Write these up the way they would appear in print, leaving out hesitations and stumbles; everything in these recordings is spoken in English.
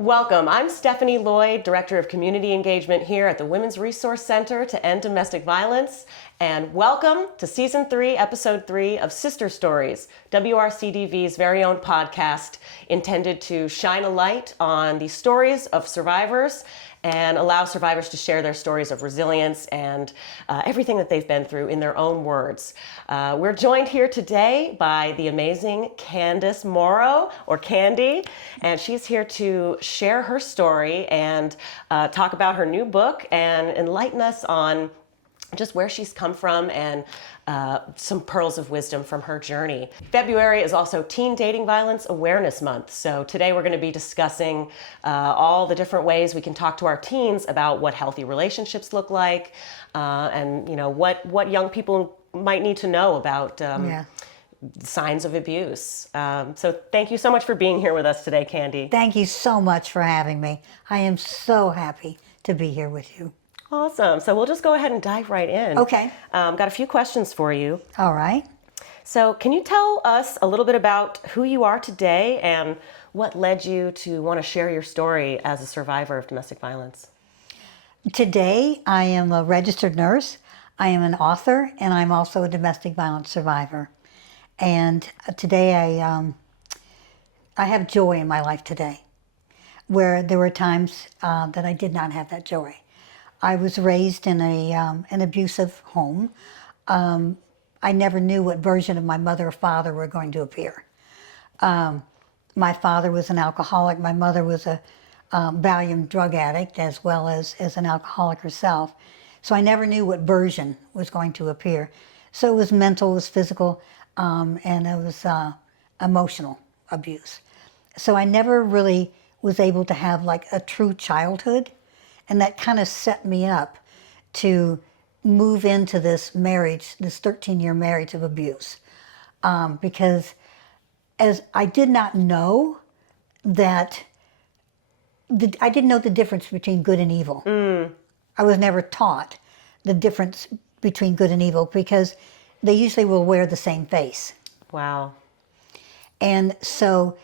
Welcome. I'm Stephanie Lloyd, Director of Community Engagement here at the Women's Resource Center to End Domestic Violence. And welcome to Season 3, Episode 3 of Sister Stories, WRCDV's very own podcast intended to shine a light on the stories of survivors and allow survivors to share their stories of resilience and everything that they've been through in their own words. We're joined here today by the amazing Candice Morrow, or Candy, and she's here to share her story and talk about her new book and enlighten us on just where she's come from and some pearls of wisdom from her journey. February is also Teen Dating Violence Awareness Month. So today we're going to be discussing all the different ways we can talk to our teens about what healthy relationships look like and what young people might need to know about signs of abuse. So thank you so much for being here with us today, Candy. Thank you so much for having me. I am so happy to be here with you. Awesome. So we'll just go ahead and dive right in. Okay. Got a few questions for you. All right. So can you tell us a little bit about who you are today and what led you to want to share your story as a survivor of domestic violence? Today, I am a registered nurse. I am an author, and I'm also a domestic violence survivor. And today, I have joy in my life today, where there were times that I did not have that joy. I was raised in an abusive home. I never knew what version of my mother or father were going to appear. My father was an alcoholic. My mother was a Valium drug addict as well as an alcoholic herself. So I never knew what version was going to appear. So it was mental, it was physical, and it was emotional abuse. So I never really was able to have like a true childhood. And that kind of set me up to move into this marriage, this 13-year marriage of abuse. Because as I did not know that, I didn't know the difference between good and evil. I was never taught the difference between good and evil because they usually will wear the same face. Wow. And so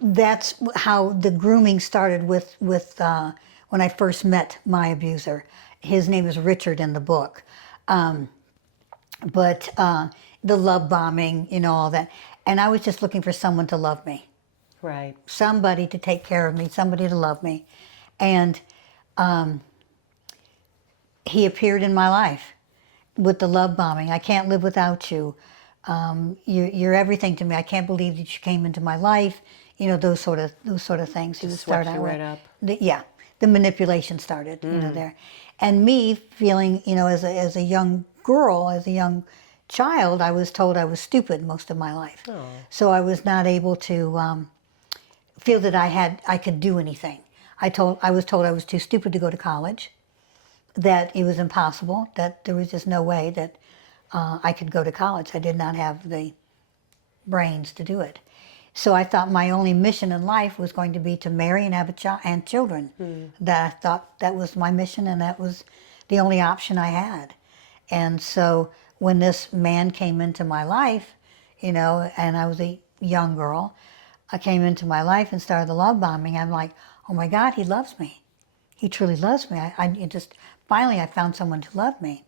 that's how the grooming started with when I first met my abuser. His name is Richard in the book. But the love bombing, all that. And I was just looking for someone to love me. Right. Somebody to take care of me, somebody to love me. And he appeared in my life with the love bombing. I can't live without you. You're everything to me. I can't believe that you came into my life. Those sort of things. He would start out right up. The manipulation started, there. And me feeling, as a young girl, as a young child, I was told I was stupid most of my life. Oh. So I was not able to feel that I could do anything. I was told I was too stupid to go to college, that it was impossible, that there was just no way that I could go to college. I did not have the brains to do it. So I thought my only mission in life was going to be to marry and have a child and children. That I thought that was my mission, and that was the only option I had. And so when this man came into my life, and I was a young girl, I came into my life and started the love bombing. I'm like, oh my God, he loves me. He truly loves me. Finally I found someone to love me.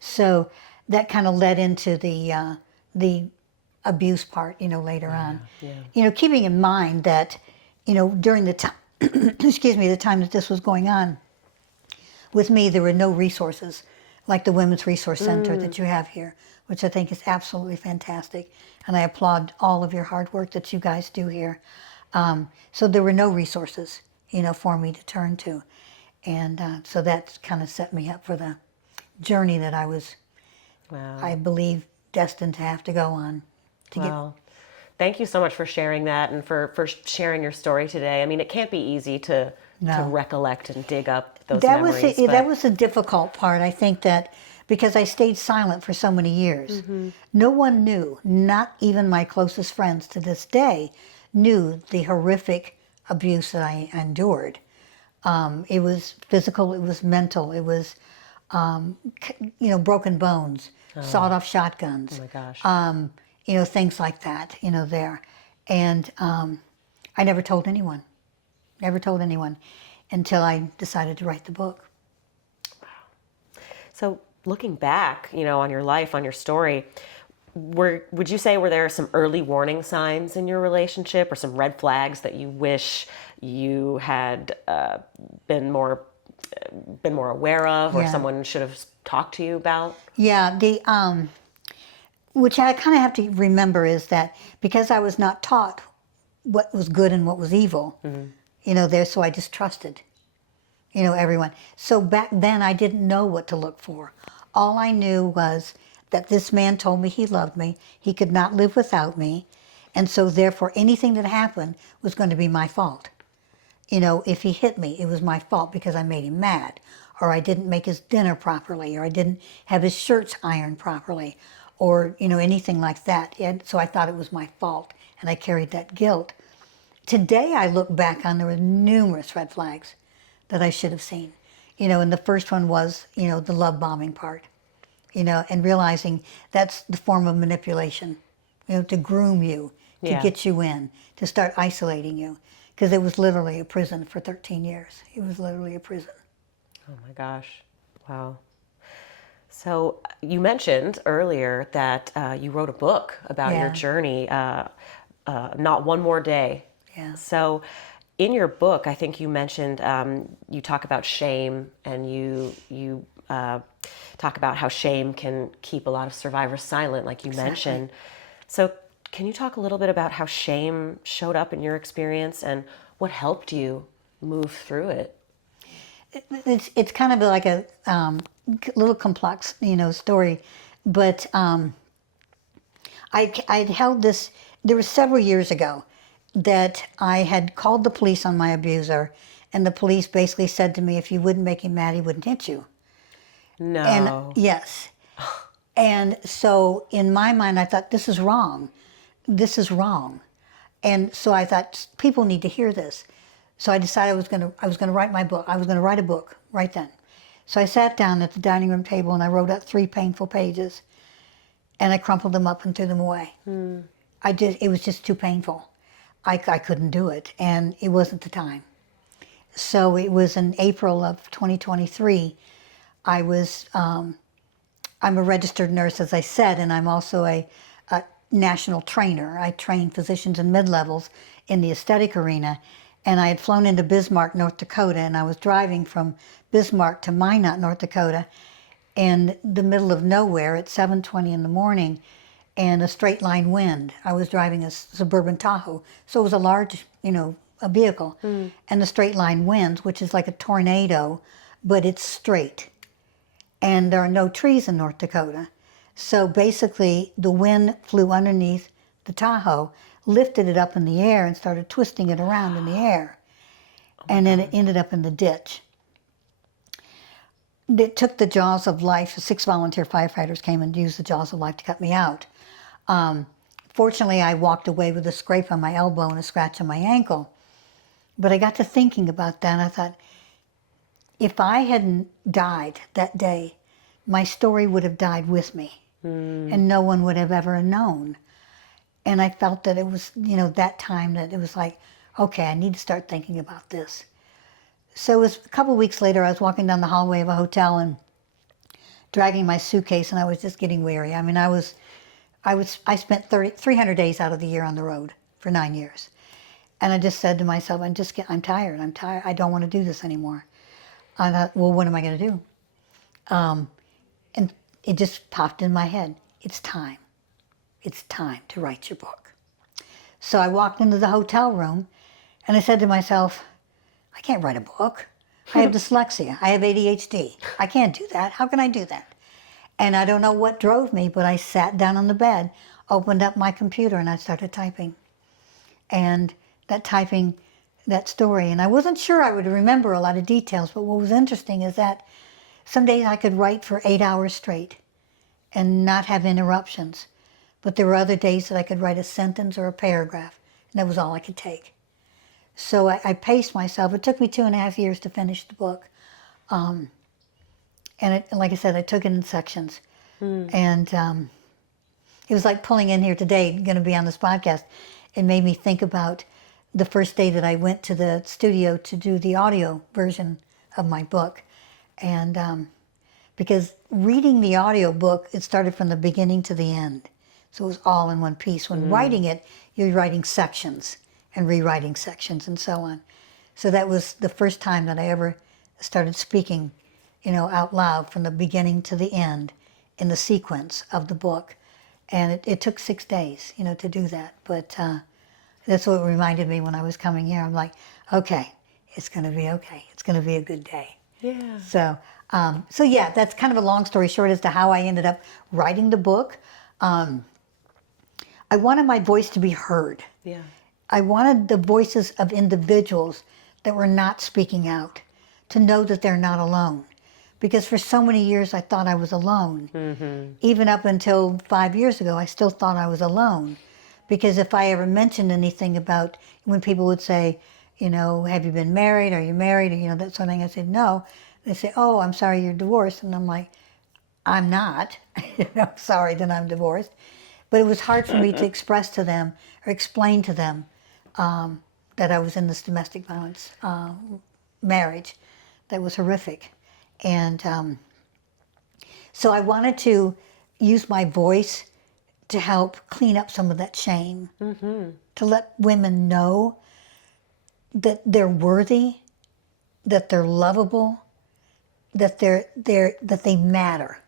So that kind of led into the abuse part, later on. Yeah. Keeping in mind that, during the time, the time that this was going on, with me, there were no resources like the Women's Resource Center that you have here, which I think is absolutely fantastic. And I applaud all of your hard work that you guys do here. So there were no resources, for me to turn to. And so that kind of set me up for the journey that I was, I believe, destined to have to go on. Thank you so much for sharing that and for sharing your story today. I mean, it can't be easy to recollect and dig up those memories. That was the difficult part. I think that because I stayed silent for so many years, no one knew, not even my closest friends to this day, knew the horrific abuse that I endured. It was physical, it was mental, it was, broken bones, sawed-off shotguns. Oh my gosh. Things like that, there. And I never told anyone. never told anyone until I decided to write the book. So looking back, on your life, on your story, would you say were there some early warning signs in your relationship or some red flags that you wish you had been more aware of, or Yeah. someone should have talked to you about? Yeah, which I kind of have to remember is that because I was not taught what was good and what was evil, so I just trusted, everyone. So back then I didn't know what to look for. All I knew was that this man told me he loved me, he could not live without me, and so therefore anything that happened was going to be my fault. If he hit me, it was my fault because I made him mad, or I didn't make his dinner properly, or I didn't have his shirts ironed properly, or, anything like that. And so I thought it was my fault, and I carried that guilt. Today I look back on, there were numerous red flags that I should have seen. And the first one was, the love bombing part, and realizing that's the form of manipulation, to groom you, to Yeah. get you in, to start isolating you. Because it was literally a prison for 13 years. It was literally a prison. Oh my gosh. Wow. So you mentioned earlier that you wrote a book about your Yeah. journey, Not One More Day. Yeah. So in your book, I think you mentioned, you talk about shame, and you talk about how shame can keep a lot of survivors silent, like you mentioned. So can you talk a little bit about how shame showed up in your experience and what helped you move through it? It's kind of like a little complex, story. But I'd held this, there was several years ago that I had called the police on my abuser, and the police basically said to me, if you wouldn't make him mad, he wouldn't hit you. And No. yes. And so in my mind, I thought, this is wrong. This is wrong. And so I thought, people need to hear this. So I decided I was gonna write my book. I was gonna write a book right then. So I sat down at the dining room table and I wrote out 3 painful pages, and I crumpled them up and threw them away. It was just too painful. I couldn't do it, and it wasn't the time. So it was in April of 2023. I'm a registered nurse, as I said, and I'm also a national trainer. I train physicians and mid-levels in the aesthetic arena. And I had flown into Bismarck, North Dakota, and I was driving from Bismarck to Minot, North Dakota, in the middle of nowhere at 7:20 in the morning, and a straight line wind. I was driving a suburban Tahoe, so it was a large, a vehicle. And the straight line winds, which is like a tornado, but it's straight. And there are no trees in North Dakota. So basically, the wind flew underneath the Tahoe, lifted it up in the air, and started twisting it around in the air. And then it ended up in the ditch. It took the jaws of life. 6 volunteer firefighters came and used the jaws of life to cut me out. Fortunately, I walked away with a scrape on my elbow and a scratch on my ankle. But I got to thinking about that, and I thought, if I hadn't died that day, my story would have died with me, and no one would have ever known. And I felt that it was, that time that it was like, okay, I need to start thinking about this. So it was a couple weeks later, I was walking down the hallway of a hotel and dragging my suitcase, and I was just getting weary. I mean, I spent 300 days out of the year on the road for 9 years. And I just said to myself, I'm tired. I don't want to do this anymore. I thought, well, what am I going to do? And it just popped in my head. It's time. It's time to write your book. So I walked into the hotel room and I said to myself, I can't write a book. I have dyslexia. I have ADHD. I can't do that. How can I do that? And I don't know what drove me, but I sat down on the bed, opened up my computer, and I started typing. And typing that story. And I wasn't sure I would remember a lot of details, but what was interesting is that some days I could write for 8 hours straight and not have interruptions. But there were other days that I could write a sentence or a paragraph, and that was all I could take. So I paced myself. It took me 2.5 years to finish the book. And like I said, I took it in sections. And it was like pulling in here today, going to be on this podcast. It made me think about the first day that I went to the studio to do the audio version of my book. And because reading the audio book, it started from the beginning to the end. So it was all in one piece. When writing it, you're writing sections and rewriting sections and so on. So that was the first time that I ever started speaking, out loud from the beginning to the end in the sequence of the book. And it took 6 days, to do that. But that's what reminded me when I was coming here. I'm like, okay, it's going to be okay. It's going to be a good day. Yeah. So yeah, that's kind of a long story short as to how I ended up writing the book. I wanted my voice to be heard. Yeah. I wanted the voices of individuals that were not speaking out to know that they're not alone. Because for so many years I thought I was alone. Mm-hmm. Even up until 5 years ago, I still thought I was alone. Because if I ever mentioned anything about when people would say, have you been married? Are you married? Or, that sort of thing. I said, no. They say, oh, I'm sorry you're divorced. And I'm like, I'm not. I'm sorry that I'm divorced. But it was hard for me to express to them or explain to them that I was in this domestic violence marriage that was horrific. And so I wanted to use my voice to help clean up some of that shame, to let women know that they're worthy, that they're lovable, that that they matter.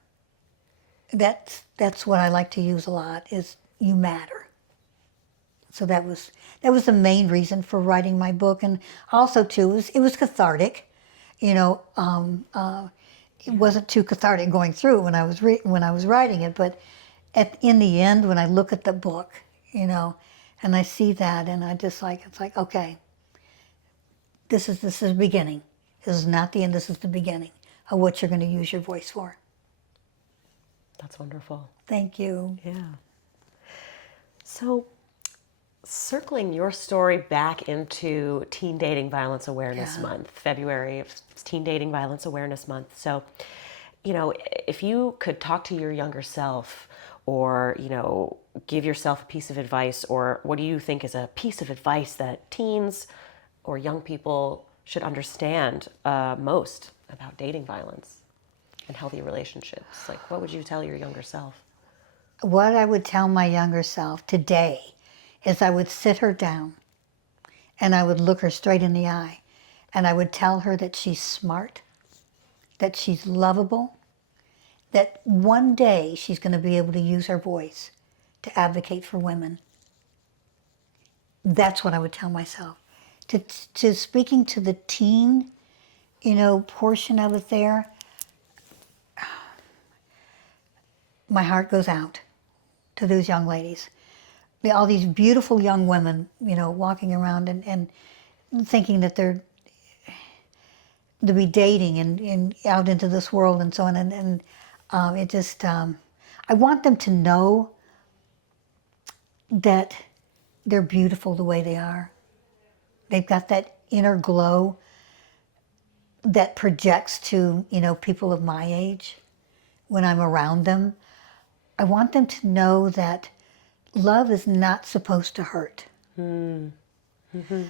That's what I like to use a lot, is you matter. So that was the main reason for writing my book, and also too it was cathartic. It wasn't too cathartic going through when I was writing it, but in the end, when I look at the book, and I see that, and I just it's like, okay, this is the beginning. This is not the end. This is the beginning of what you're going to use your voice for. That's wonderful. Thank you. Yeah. So, circling your story back into Teen Dating Violence Awareness Month, February is Teen Dating Violence Awareness Month. So, if you could talk to your younger self, or, give yourself a piece of advice, or what do you think is a piece of advice that teens or young people should understand most about dating violence and healthy relationships? Like, what would you tell your younger self? What I would tell my younger self today is I would sit her down and I would look her straight in the eye and I would tell her that she's smart, that she's lovable, that one day she's going to be able to use her voice to advocate for women. That's what I would tell myself. To speaking to the teen, portion of it there, my heart goes out to those young ladies. All these beautiful young women, walking around and thinking that they're to be dating and out into this world and so on. And it just, I want them to know that they're beautiful the way they are. They've got that inner glow that projects to, people of my age when I'm around them. I want them to know that love is not supposed to hurt. Mm-hmm.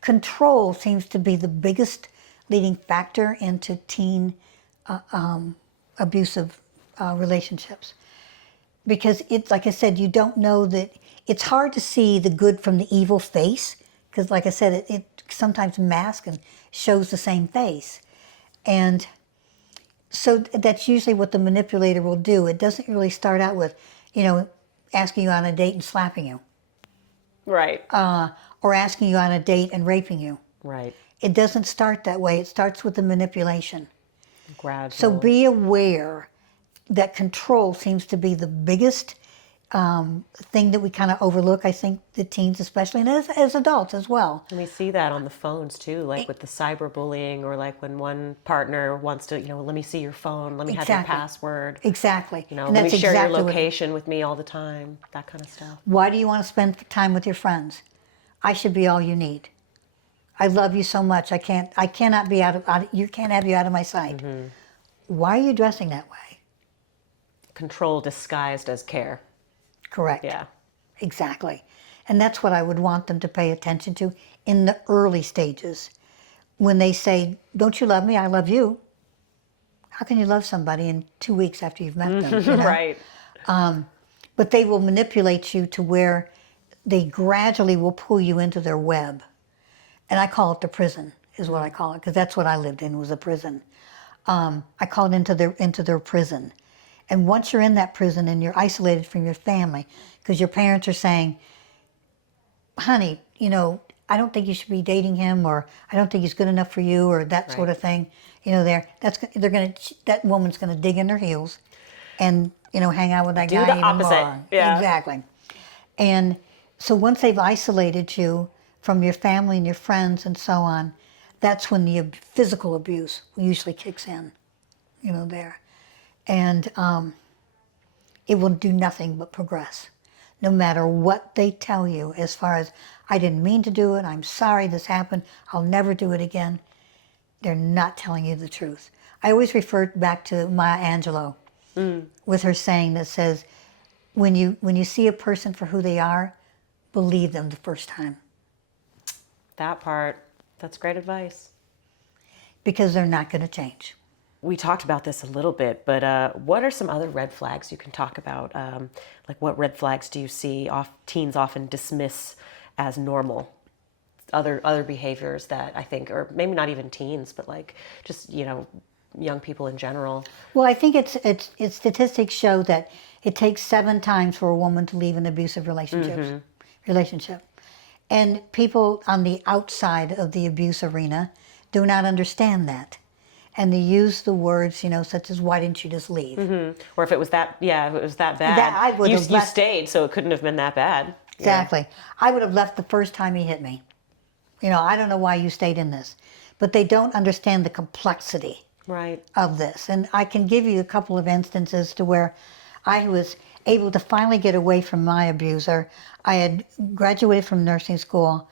Control seems to be the biggest leading factor into teen abusive relationships. Because it's, like I said, you don't know that, it's hard to see the good from the evil face, because like I said, it sometimes masks and shows the same face. And so that's usually what the manipulator will do. It doesn't really start out with, asking you on a date and slapping you. Right. Or asking you on a date and raping you. Right. It doesn't start that way. It starts with the manipulation. Gradual. So be aware that control seems to be the biggest thing that we kind of overlook, I think, the teens especially, and as adults as well. And we see that on the phones too, like with the cyberbullying, or like when one partner wants to, let me see your phone, let me have your password. Exactly. Let me share your location with me all the time, that kind of stuff. Why do you want to spend time with your friends? I should be all you need. I love you so much. I cannot be you can't have you out of my sight. Mm-hmm. Why are you dressing that way? Control disguised as care. Correct. Yeah. Exactly. And that's what I would want them to pay attention to in the early stages. When they say, don't you love me? I love you. How can you love somebody in 2 weeks after you've met them? You know? Right. But they will manipulate you to where they gradually will pull you into their web. And I call it the prison, is what I call it, because that's what I lived in, was a prison. I call it into their prison. And once you're in that prison and you're isolated from your family, because your parents are saying, honey, you know, I don't think you should be dating him, or I don't think he's good enough for you, or that sort of thing. You know, that woman's gonna dig in their heels, and you know, hang out with that Do guy the even opposite. more. Yeah. Exactly. And so once they've isolated you from your family and your friends and so on, that's when the physical abuse usually kicks in. You know, there, and it will do nothing but progress. No matter what they tell you, as far as, I didn't mean to do it, I'm sorry this happened, I'll never do it again, they're not telling you the truth. I always refer back to Maya Angelou with her saying that says, when you see a person for who they are, believe them the first time. That part, that's great advice. Because they're not going to change. We talked about this a little bit, but what are some other red flags you can talk about? Like, what red flags do you see teens often dismiss as normal? Other behaviors that I think, or maybe not even teens, but like just, you know, young people in general. Well, I think it's statistics show that it takes 7 times for a woman to leave an abusive relationship. And people on the outside of the abuse arena do not understand that. And they use the words, you know, such as, why didn't you just leave? Or if it was that bad, That I would have you left. stayed, so it couldn't have been that bad. Exactly. I would have left the first time he hit me. You know, I don't know why you stayed in this. But they don't understand the complexity of this. And I can give you a couple of instances to where I was able to finally get away from my abuser. I had graduated from nursing school,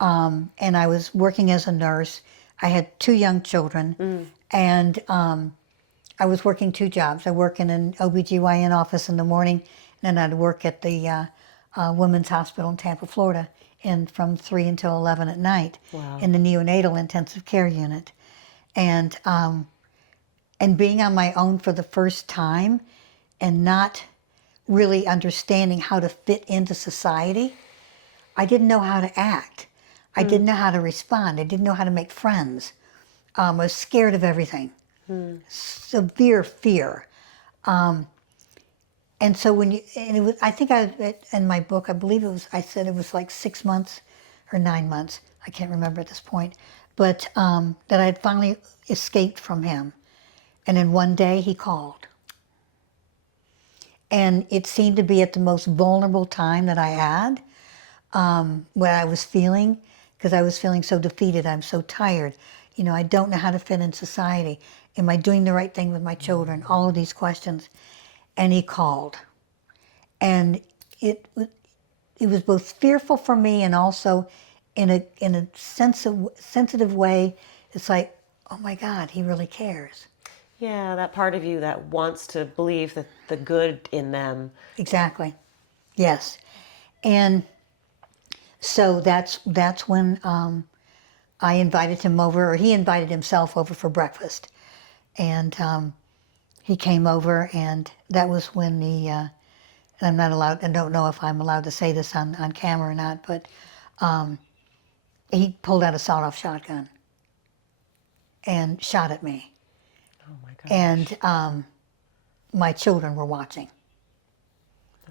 and I was working as a nurse. I had 2 young children, and I was working 2 jobs. I work in an OBGYN office in the morning, and then I'd work at the Women's Hospital in Tampa, Florida, and from 3 until 11 at night in the neonatal intensive care unit. And being on my own for the first time and not really understanding how to fit into society, I didn't know how to act. I didn't know how to respond. I didn't know how to make friends. I was scared of everything. Severe fear. And so I think in my book, I believe I said it was like 6 months or 9 months. I can't remember at this point. But that I had finally escaped from him. And then one day he called. And it seemed to be at the most vulnerable time that I had, where I was feeling, because I was feeling so defeated. I'm so tired. You know, I don't know how to fit in society. Am I doing the right thing with my children? All of these questions. And he called. And it was both fearful for me and also in a sensitive way. It's like, oh my God, he really cares. Yeah, that part of you that wants to believe that the good in them. Exactly. Yes. And so that's when I invited him over, or he invited himself over for breakfast. And he came over, and that was when I'm not allowed, I don't know if I'm allowed to say this on camera or not, but he pulled out a sawed-off shotgun and shot at me. Oh my gosh. And my children were watching.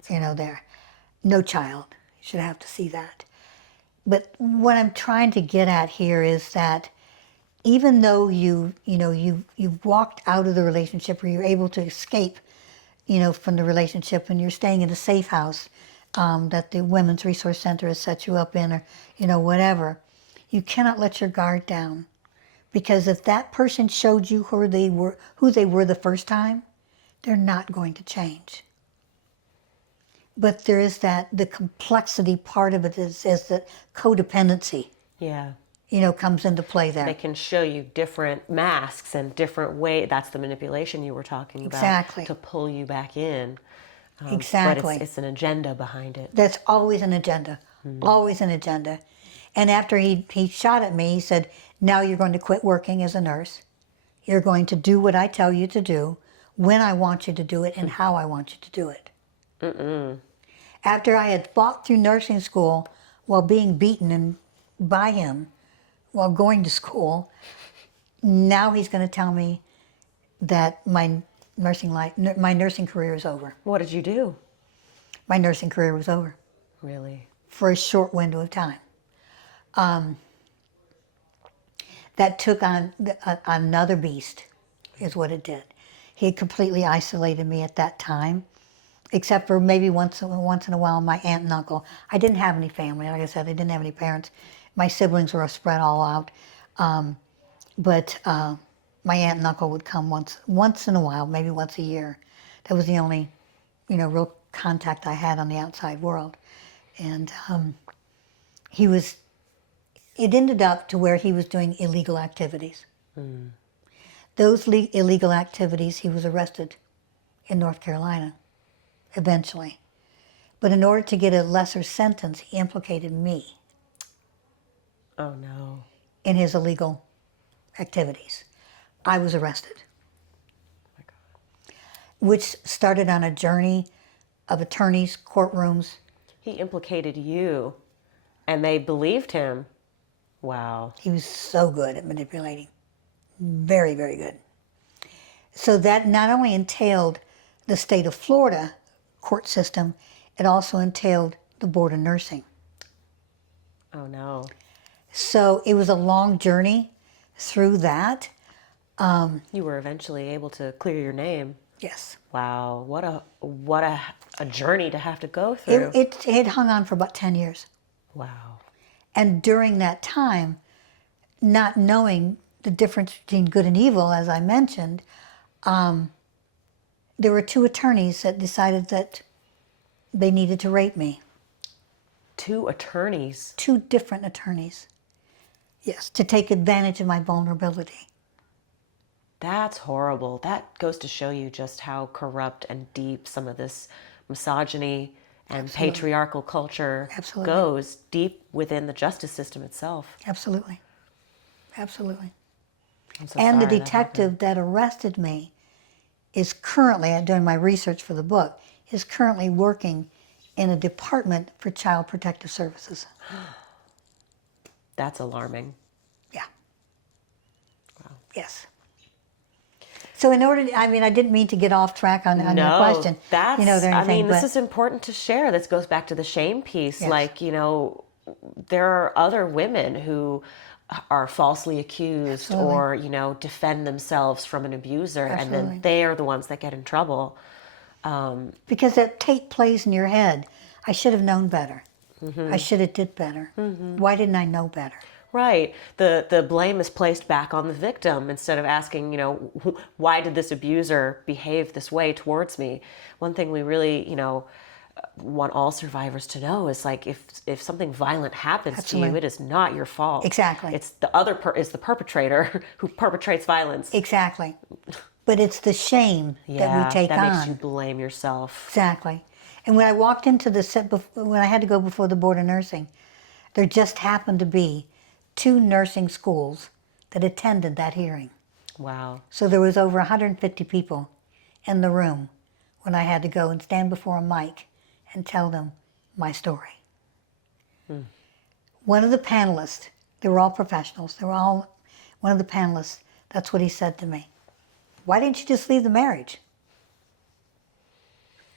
There. No child should have to see that. But what I'm trying to get at here is that even though you've walked out of the relationship, or you're able to escape, from the relationship, and you're staying in a safe house that the Women's Resource Center has set you up in, or whatever, you cannot let your guard down. Because if that person showed you who they were the first time, they're not going to change. But there is the complexity part of it is the codependency. Yeah. Comes into play there. They can show you different masks and different ways. That's the manipulation you were talking about. Exactly. To pull you back in. Exactly. But it's an agenda behind it. That's always an agenda. Always an agenda. And after he shot at me, he said, now you're going to quit working as a nurse. You're going to do what I tell you to do, when I want you to do it, and how I want you to do it. After I had fought through nursing school while being beaten by him while going to school, now he's going to tell me that my nursing career is over. What did you do? My nursing career was over. Really? For a short window of time. That took on another beast, is what it did. He had completely isolated me at that time, except for maybe once in a while my aunt and uncle. I didn't have any family. Like I said, I didn't have any parents. My siblings were spread all out. But my aunt and uncle would come once in a while, maybe once a year. That was the only, real contact I had on the outside world. And it ended up to where he was doing illegal activities. Those illegal activities, he was arrested in North Carolina, eventually. But in order to get a lesser sentence, he implicated me. Oh, no. In his illegal activities. I was arrested. Oh my God. Which started on a journey of attorneys, courtrooms. He implicated you, and they believed him. Wow. He was so good at manipulating. Very, very good. So that not only entailed the state of Florida court system, it also entailed the Board of Nursing. Oh, no. So it was a long journey through that. You were eventually able to clear your name. Yes. Wow. What a journey to have to go through. It hung on for about 10 years. Wow. And during that time, not knowing the difference between good and evil, as I mentioned, there were two attorneys that decided that they needed to rape me. Two attorneys? Two different attorneys. Yes, to take advantage of my vulnerability. That's horrible. That goes to show you just how corrupt and deep some of this misogyny and Absolutely. patriarchal culture Absolutely. goes deep within the justice system itself. Absolutely. Absolutely. I'm so And the sorry that detective that arrested me is currently, doing my research for the book, is currently working in a department for Child Protective Services. That's alarming. Yeah. Wow. Yes. So in order, I didn't mean to get off track on your question. This is important to share. This goes back to the shame piece. Yes. Like, there are other women who are falsely accused Absolutely. or, defend themselves from an abuser. Absolutely. And then they are the ones that get in trouble. Because that tape plays in your head. I should have known better. I should have did better. Why didn't I know better? Right. The blame is placed back on the victim instead of asking, why did this abuser behave this way towards me? One thing we really, want all survivors to know is like if something violent happens Absolutely. to you, it is not your fault. Exactly. It's the other is the perpetrator who perpetrates violence. Exactly. But it's the shame that we take that on. makes you blame yourself. Exactly. And when I walked into the set, when I had to go before the Board of Nursing, there just happened to be 2 nursing schools that attended that hearing. Wow. So there was over 150 people in the room when I had to go and stand before a mic and tell them my story. One of the panelists, they were all professionals, one of the panelists, that's what he said to me. Why didn't you just leave the marriage?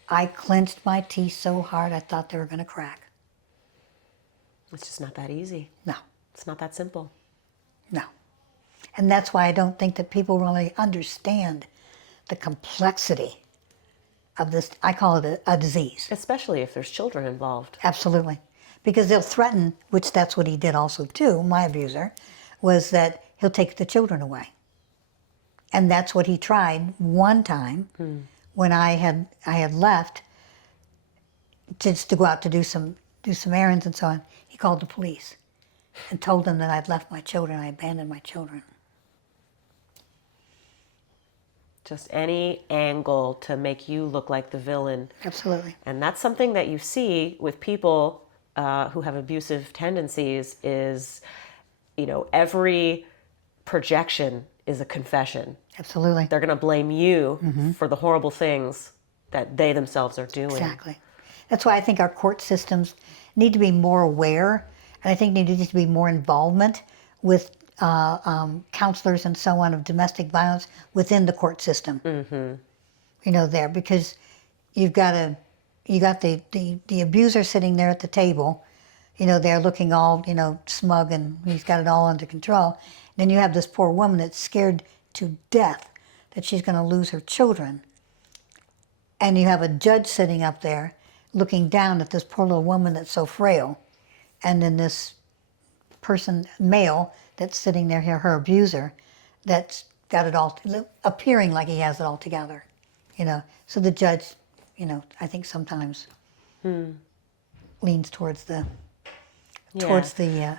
I clenched my teeth so hard I thought they were going to crack. It's just not that easy. No. It's not that simple. No. And that's why I don't think that people really understand the complexity of this. I call it a disease. Especially if there's children involved. Absolutely. Because they'll threaten, which that's what he did also too, my abuser, was that he'll take the children away. And that's what he tried one time when I had left just to go out to do some errands and so on. He called the police and told them that I'd left my children, I abandoned my children. Just any angle to make you look like the villain. Absolutely. And that's something that you see with people who have abusive tendencies is, every projection is a confession. Absolutely. They're going to blame you for the horrible things that they themselves are doing. Exactly. That's why I think our court systems need to be more aware, and I think there needs to be more involvement with counselors and so on of domestic violence within the court system. There, because you got the abuser sitting there at the table, they're looking all smug, and he's got it all under control. Then you have this poor woman that's scared to death that she's going to lose her children, and you have a judge sitting up there looking down at this poor little woman that's so frail, and then this person, male, that's sitting there, her abuser, that's got it all, appearing like he has it all together, So the judge, I think sometimes leans towards the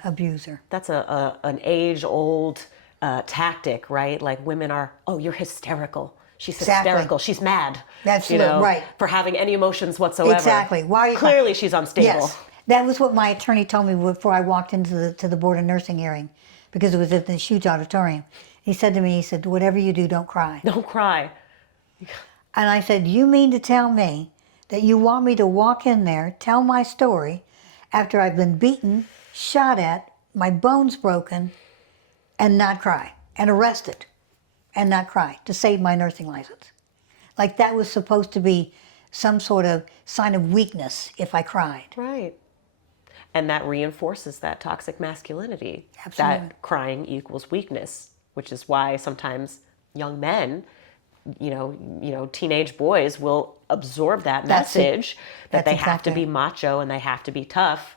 abuser. That's an age-old tactic, right? Like women are, oh, you're hysterical. She's hysterical. She's mad. That's right. For having any emotions whatsoever. Exactly. Why are you Clearly, she's unstable. Yes, that was what my attorney told me before I walked into the board of nursing hearing, because it was at this huge auditorium. He said to me, whatever you do, don't cry. Don't cry. And I said, you mean to tell me that you want me to walk in there, tell my story, after I've been beaten, shot at, my bones broken, and not cry, and arrested, and not cry, to save my nursing license? Like that was supposed to be some sort of sign of weakness if I cried. Right. And that reinforces that toxic masculinity. Absolutely. That crying equals weakness, which is why sometimes young men, teenage boys will absorb that message that they have to be macho and they have to be tough,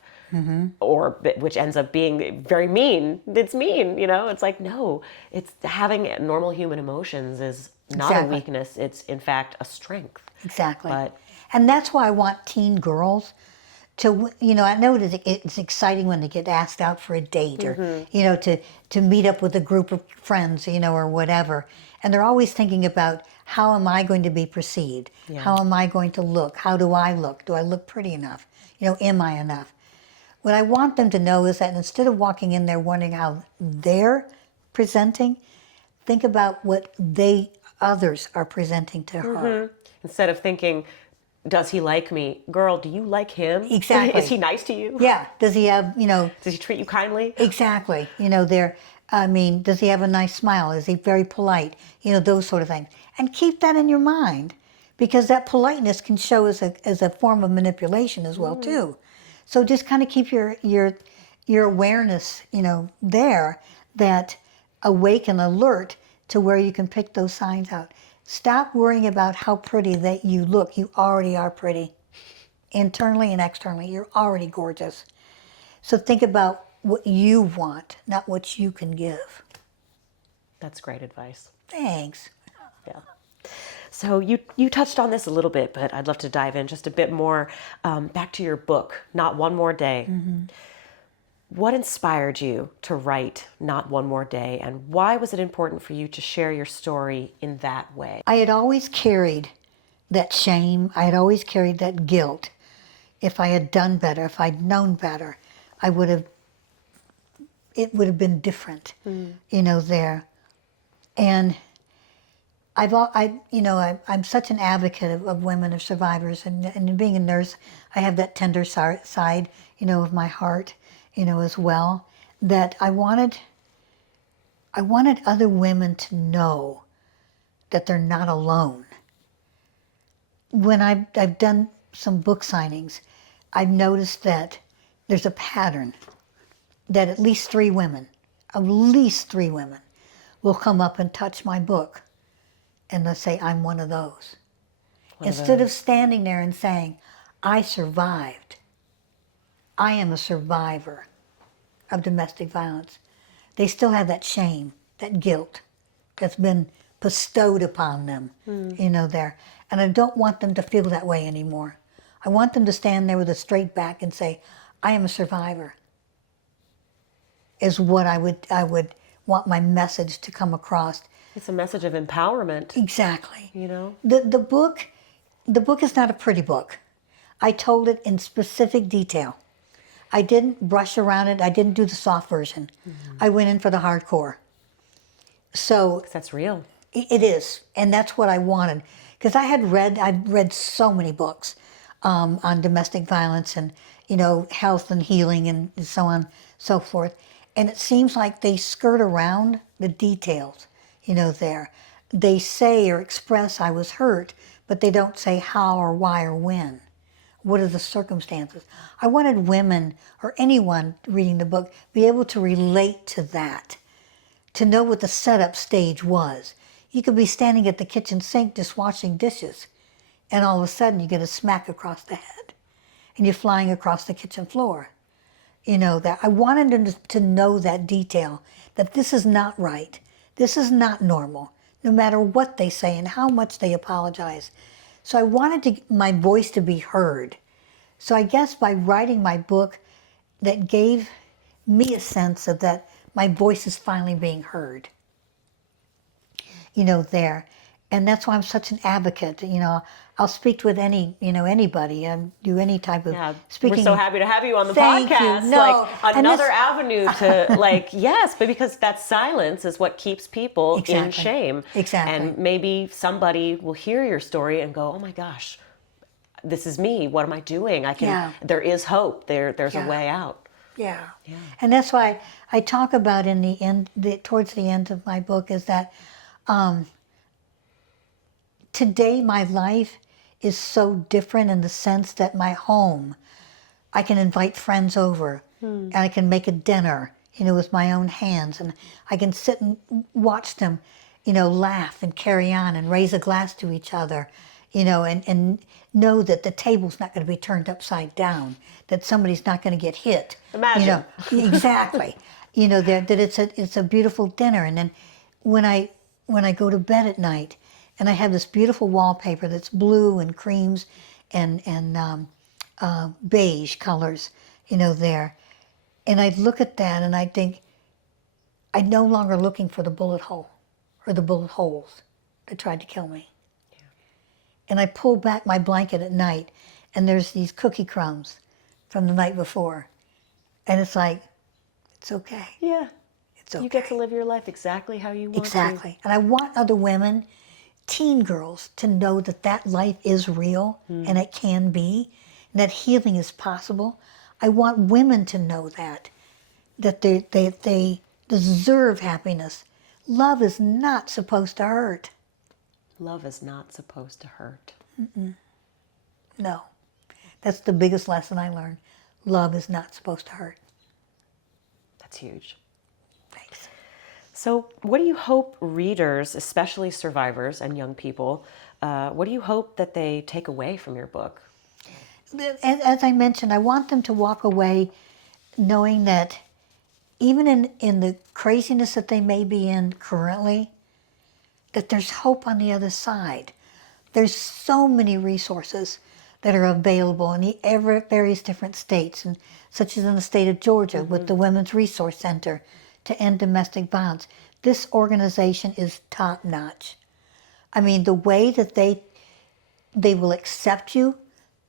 or which ends up being very mean. It's mean, It's like, no, it's having normal human emotions is not a weakness. It's in fact a strength. Exactly. And that's why I want teen girls to, I know it's exciting when they get asked out for a date or, to meet up with a group of friends, or whatever. And they're always thinking about, how am I going to be perceived? Yeah. How am I going to look? How do I look? Do I look pretty enough? Am I enough? What I want them to know is that instead of walking in there wondering how they're presenting, think about what others are presenting to her. Instead of thinking, does he like me? Girl, do you like him? Exactly. Is he nice to you? Yeah. Does he have, Does he treat you kindly? Exactly. Does he have a nice smile? Is he very polite? Those sort of things. And keep that in your mind, because that politeness can show as a form of manipulation as well, too. So just kind of keep your awareness, there, that awake and alert to where you can pick those signs out. Stop worrying about how pretty that you look. You already are pretty. Internally and externally, you're already gorgeous. So think about what you want, not what you can give. That's great advice. Thanks. Yeah. So you touched on this a little bit, but I'd love to dive in just a bit more. Back to your book, Not One More Day. What inspired you to write Not One More Day, and why was it important for you to share your story in that way? I had always carried that shame. I had always carried that guilt. If I had done better, if I'd known better, it would have been different, there. And I'm such an advocate of women, of survivors, and being a nurse, I have that tender side, of my heart, as well, that I wanted other women to know that they're not alone. When I've done some book signings, I've noticed that there's a pattern that at least three women will come up and touch my book and they'll say, I'm one of those. Instead of standing there and saying, I survived. I am a survivor of domestic violence. They still have that shame, that guilt that's been bestowed upon them, there. And I don't want them to feel that way anymore. I want them to stand there with a straight back and say, I am a survivor, is what I would want my message to come across. It's a message of empowerment. Exactly. The book is not a pretty book. I told it in specific detail I didn't brush around it. I didn't do the soft version. I went in for the hardcore. So 'Cause that's real. it is, and that's what I wanted. Because I'd read so many books on domestic violence and, health and healing and so on, so forth. And it seems like they skirt around the details, there. They say or express I was hurt, but they don't say how or why or when. What are the circumstances? I wanted women or anyone reading the book be able to relate to that, to know what the setup stage was. You could be standing at the kitchen sink just washing dishes, and all of a sudden you get a smack across the head, and you're flying across the kitchen floor. That I wanted them to know that detail, that this is not right. This is not normal, no matter what they say and how much they apologize. So I wanted my voice to be heard. So I guess by writing my book, that gave me a sense of that my voice is finally being heard. There. And that's why I'm such an advocate. I'll speak with anybody and do any type of speaking. We're so happy to have you on the Thank podcast. You. No, another avenue to yes, but because that silence is what keeps people in shame. Exactly. And maybe somebody will hear your story and go, oh my gosh, this is me. What am I doing? There is hope. There's a way out. Yeah. And that's why I talk about in the end, towards the end of my book, is that today my life is so different in the sense that my home, I can invite friends over and I can make a dinner, with my own hands, and I can sit and watch them, laugh and carry on and raise a glass to each other, and know that the table's not going to be turned upside down, that somebody's not going to get hit. Imagine. Exactly. That it's a beautiful dinner. And then when I go to bed at night, and I have this beautiful wallpaper that's blue and creams and beige colors, there. And I look at that and I think, I'm no longer looking for the bullet hole or the bullet holes that tried to kill me. Yeah. And I pull back my blanket at night and there's these cookie crumbs from the night before. And it's like, it's okay. Yeah. It's okay. You get to live your life exactly how you want to. Exactly. And I want other women, teen girls, to know that life is real and it can be, and that healing is possible. I want women to know that they deserve happiness. Love is not supposed to hurt. Love is not supposed to hurt. No. That's the biggest lesson I learned. Love is not supposed to hurt. That's huge. Thanks. So what do you hope readers, especially survivors and young people, what do you hope that they take away from your book? As I mentioned, I want them to walk away knowing that even in the craziness that they may be in currently, that there's hope on the other side. There's so many resources that are available in the various different states, and such as in the state of Georgia with the Women's Resource Center to end domestic violence. This organization is top notch. I mean, the way that they will accept you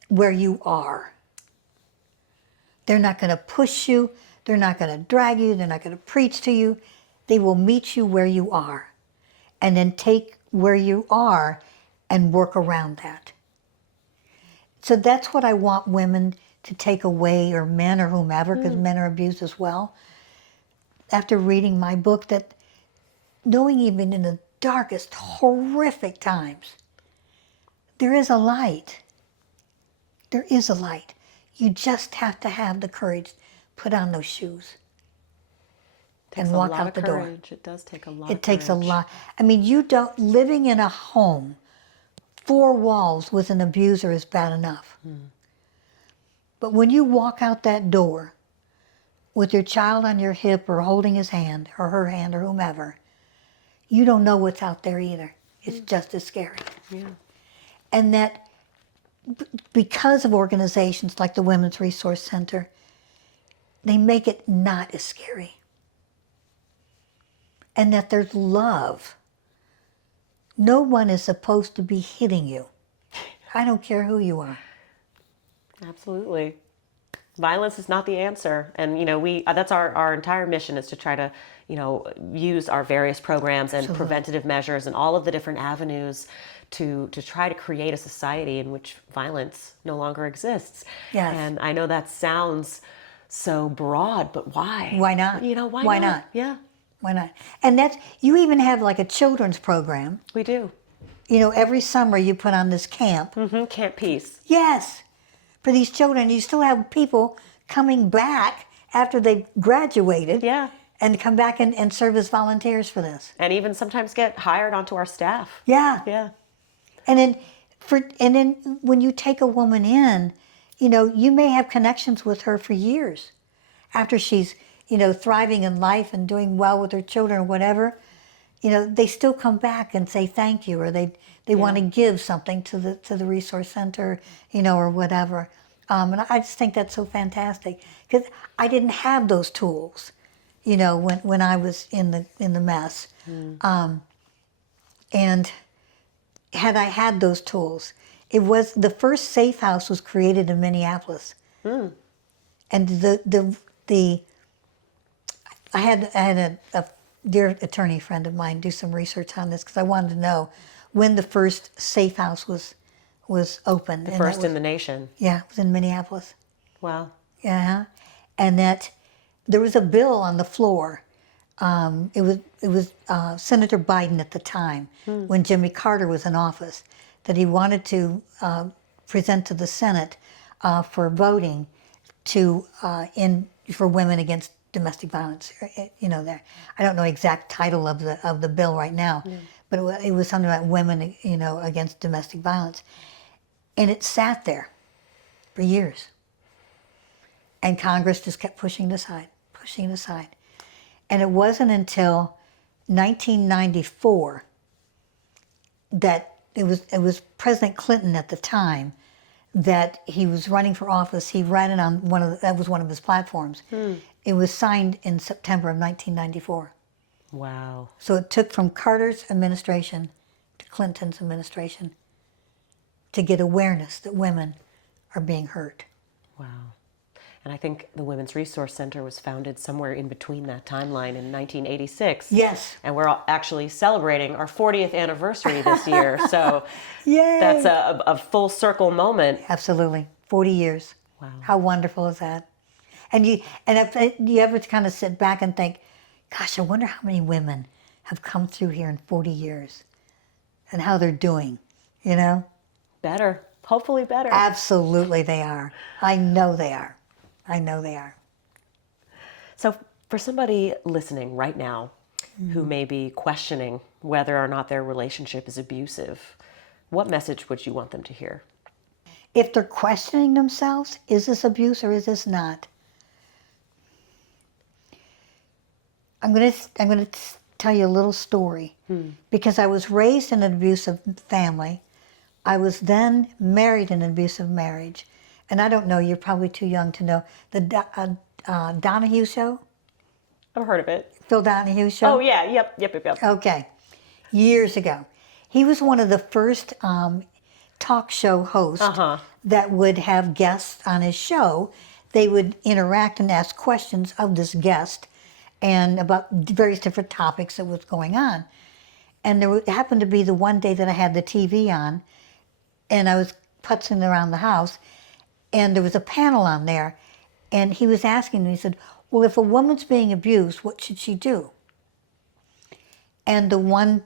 where you are. They're not going to push you. They're not going to drag you. They're not going to preach to you. They will meet you where you are and then take where you are and work around that. So that's what I want women to take away, or men or whomever, because men are abused as well. After reading my book, that knowing even in the darkest, horrific times, there is a light. There is a light. You just have to have the courage, put on those shoes, and walk out the door. It does take a lot. It takes a lot. I mean, living in a home, 4 walls with an abuser is bad enough. But when you walk out that door with your child on your hip or holding his hand or her hand or whomever, you don't know what's out there either. It's just as scary. Yeah. And that because of organizations like the Women's Resource Center, they make it not as scary. And that there's love. No one is supposed to be hitting you. I don't care who you are. Absolutely. Violence is not the answer. And, we that's our entire mission is to try to, use our various programs and Absolutely. preventative measures and all of the different avenues to try to create a society in which violence no longer exists. Yes. And I know that sounds so broad, but why? Why not? Why Why not? not? Yeah, Why not? And you even have like a children's program. we do. Every summer you put on this camp. Camp Peace. Yes, for these children. You still have people coming back after they graduated. Yeah. And come back and serve as volunteers for this. And even sometimes get hired onto our staff. Yeah. Yeah. And then when you take a woman in, you may have connections with her for years. After she's, thriving in life and doing well with her children or whatever, they still come back and say thank you, or they want to give something to the resource center, or whatever. And I just think that's so fantastic, because I didn't have those tools, when I was in the mess. And had I had those tools, the first safe house was created in Minneapolis. And I had a dear attorney friend of mine do some research on this, because I wanted to know when the first safe house was opened. The first in the nation. Yeah, it was in Minneapolis. Wow. Yeah, and that there was a bill on the floor. It was Senator Biden at the time, when Jimmy Carter was in office, that he wanted to present to the Senate for voting for women against domestic violence. There. I don't know the exact title of the bill right now, but it was something about women, against domestic violence, and it sat there for years. And Congress just kept pushing it aside. And it wasn't until 1994 that it was President Clinton at the time, that he was running for office. He ran it on that was one of his platforms. It was signed in September of 1994. Wow. So it took from Carter's administration to Clinton's administration to get awareness that women are being hurt. Wow. And I think the Women's Resource Center was founded somewhere in between that timeline in 1986. Yes. And we're actually celebrating our 40th anniversary this year. So Yay. That's a full circle moment. Absolutely. 40 years. Wow. How wonderful is that? And if you ever kind of sit back and think, gosh, I wonder how many women have come through here in 40 years and how they're doing, Better. Hopefully better. Absolutely they are. I know they are. So for somebody listening right now who may be questioning whether or not their relationship is abusive, what message would you want them to hear? If they're questioning themselves, is this abuse or is this not? I'm going to tell you a little story, because I was raised in an abusive family. I was then married in an abusive marriage. And I don't know, you're probably too young to know, the Donahue Show? I've heard of it. Phil Donahue Show? Oh, yeah. Yep. Okay. Years ago. He was one of the first talk show hosts that would have guests on his show. They would interact and ask questions of this guest and about various different topics that was going on. And there happened to be the one day that I had the TV on, and I was putzing around the house, and there was a panel on there, and he was asking me, he said, well, if a woman's being abused, what should she do? And one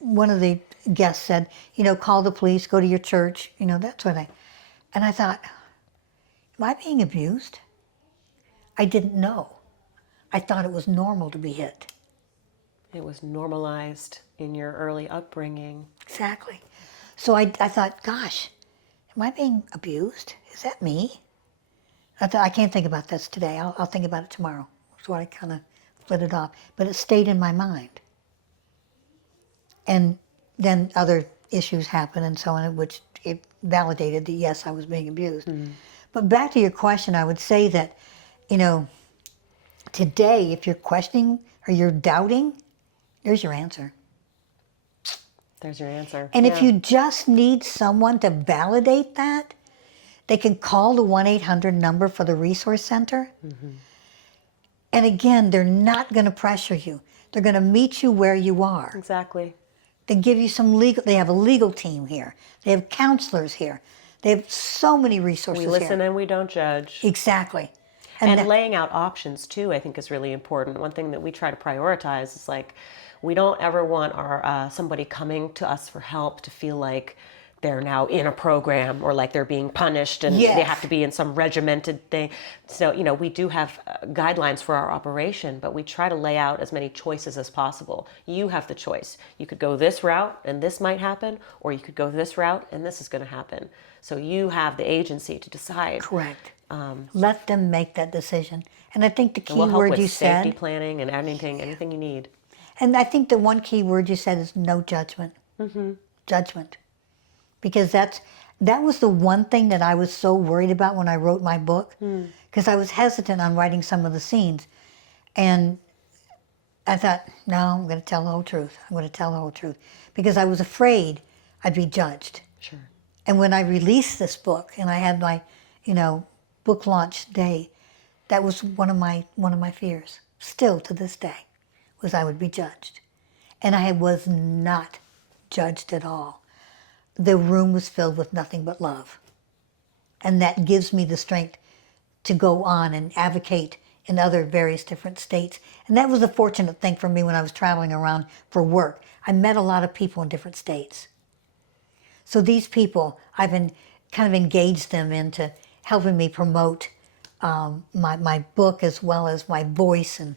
of the guests said, call the police, go to your church, that sort of thing. And I thought, am I being abused? I didn't know. I thought it was normal to be hit. It was normalized in your early upbringing. Exactly. So I thought, gosh, am I being abused? Is that me? I thought, I can't think about this today. I'll think about it tomorrow. So I kind of fled it off. But it stayed in my mind. And then other issues happened and so on, which it validated that, yes, I was being abused. But back to your question, I would say that, today, if you're questioning or you're doubting, there's your answer. There's your answer. And if you just need someone to validate that, They can call the 1-800 number for the resource center. And again, they're not going to pressure you. They're going to meet you where you are. Exactly. They give you some legal, they have a legal team here. They have counselors here. They have so many resources We listen here. and we don't judge. Exactly. And laying out options too, I think, is really important. One thing that we try to prioritize is like, we don't ever want our somebody coming to us for help to feel like they're now in a program or like they're being punished and Yes. they have to be in some regimented thing. So, you know, we do have guidelines for our operation, but we try to lay out as many choices as possible. You have the choice. You could go this route and this might happen, or you could go this route and this is going to happen. So you have the agency to decide. Correct. Let them make that decision. And I think the key We'll help word with you safety said, planning and anything you need. and I think the one key word you said is no judgment. Judgment. Because that was the one thing that I was so worried about when I wrote my book, because I was hesitant on writing some of the scenes. And I thought, no, I'm going to tell the whole truth. I'm going to tell the whole truth. Because I was afraid I'd be judged. Sure. And when I released this book and I had my, book launch day, that was one of my fears. Still to this day, was I would be judged. And I was not judged at all. The room was filled with nothing but love. And that gives me the strength to go on and advocate in other various different states. And that was a fortunate thing for me when I was traveling around for work. I met a lot of people in different states. So these people, I've been kind of engaged them into helping me promote my book as well as my voice and,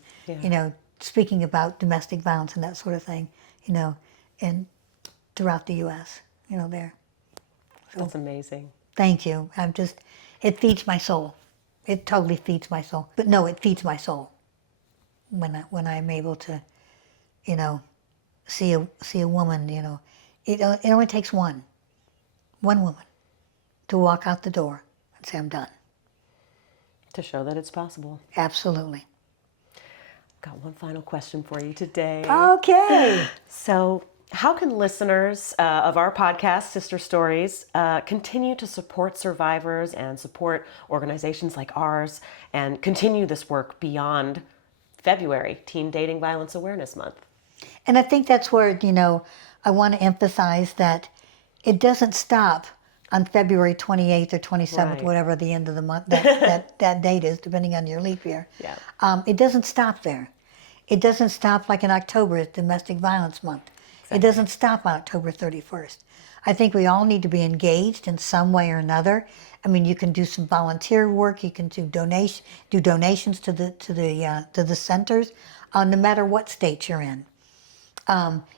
speaking about domestic violence and that sort of thing, and throughout the U.S., there. So, That's amazing. thank you. It feeds my soul. It totally feeds my soul. But no, it feeds my soul when I'm able to, see a woman, it only takes one woman to walk out the door and say, I'm done. To show that it's possible. Absolutely. Got one final question for you today. Okay. So, how can listeners of our podcast, Sister Stories, continue to support survivors and support organizations like ours and continue this work beyond February, Teen Dating Violence Awareness Month? And I think that's where, I want to emphasize that it doesn't stop on February 28th or 27th, Right. whatever the end of the month, that date is, depending on your leap year. Yeah. It doesn't stop there. It doesn't stop like in October, it's Domestic Violence Month. Exactly. It doesn't stop on October 31st. I think we all need to be engaged in some way or another. I mean, you can do some volunteer work. You can do donations to the centers, no matter what state you're in.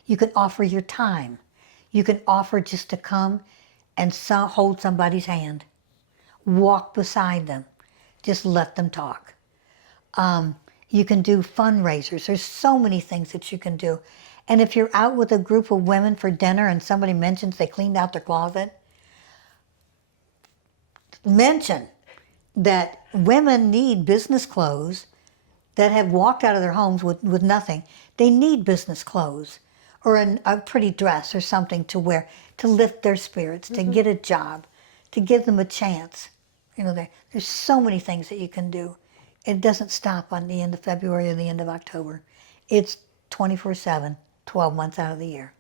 You can offer your time. You can offer just to come and hold somebody's hand, walk beside them, just let them talk. You can do fundraisers. There's so many things that you can do. And if you're out with a group of women for dinner and somebody mentions they cleaned out their closet, mention that women need business clothes that have walked out of their homes with nothing. They need business clothes or a pretty dress or something to wear to lift their spirits, to get a job, to give them a chance. There's so many things that you can do. It doesn't stop on the end of February or the end of October. It's 24/7, 12 months out of the year.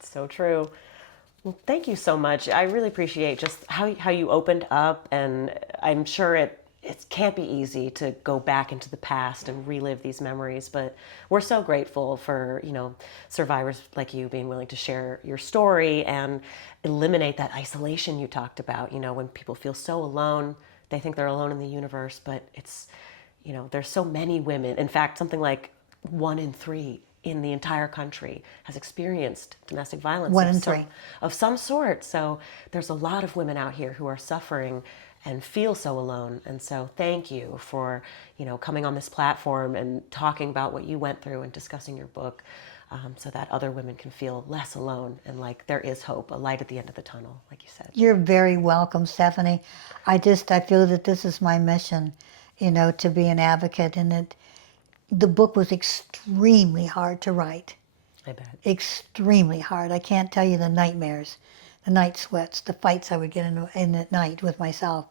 So true. Well, thank you so much. I really appreciate just how you opened up, and I'm sure it can't be easy to go back into the past and relive these memories, but we're so grateful for, survivors like you being willing to share your story and eliminate that isolation you talked about. When people feel so alone, they think they're alone in the universe, but it's, there's so many women. In fact, something like 1 in 3 in the entire country has experienced domestic violence 1 in 3 of some sort. So there's a lot of women out here who are suffering and feel so alone. And so thank you for, coming on this platform and talking about what you went through and discussing your book, so that other women can feel less alone and like there is hope, a light at the end of the tunnel, like you said. You're very welcome, Stephanie. I feel that this is my mission, to be an advocate, and the book was extremely hard to write. I bet. Extremely hard. I can't tell you the nightmares the night sweats, the fights I would get in at night with myself.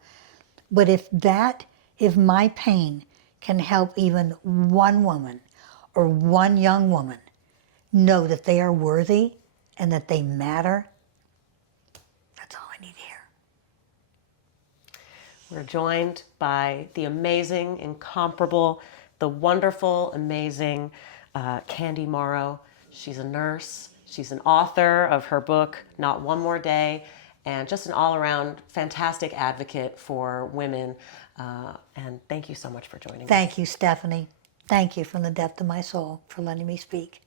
But if my pain can help even one woman or one young woman know that they are worthy and that they matter, that's all I need to hear. We're joined by the amazing, incomparable, the wonderful, amazing Candice Morrow. She's a nurse. She's an author of her book, Not One More Day, and just an all-around fantastic advocate for women. And thank you so much for joining us. Thank you, Stephanie. Thank you from the depth of my soul for letting me speak.